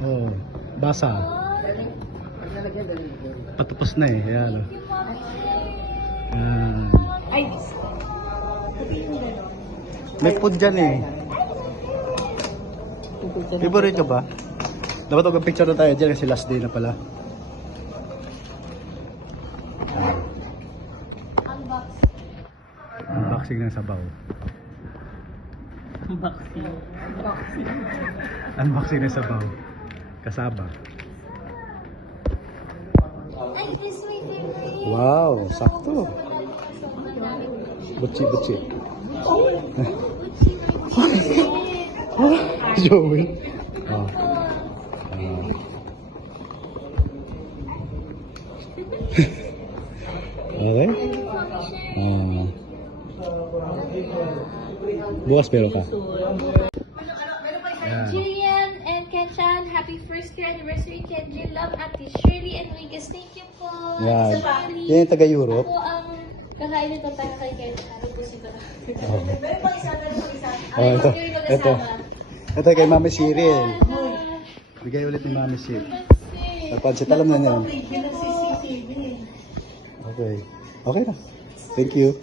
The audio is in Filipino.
Oh, basa. Patapos na eh. Ayan. Oh. Ayan. Ay, pati yung gano'n. May food dyan eh. Favorite ka ba? Dapat mag-picture na tayo dyan kasi last day na pala. Unboxing ng sabaw. Unboxing ng sabaw. Kasaba. Ay, this is my favorite. Wow, sakto. Butchi, butchi. Joey. Oh. Okay. Bukas pero ka. Jillian and Kenchan, happy first year anniversary. Kenji, love Ate Shirley and Wigas. Thank you po. Yan. Sa family. Yan yung taga-Europe. Ako ang kakain nito para kay Kenchan. Ano po sila? Oh. Pero pang isa, pero pang isa. Oh, ito. Ito. Ito kay Mami Cyril. Ah, Bigay ulit ni Mami Cyril. Pansit. Napansit, alam na niyan. Bilang CCTV. Okay. Okay na. Thank you.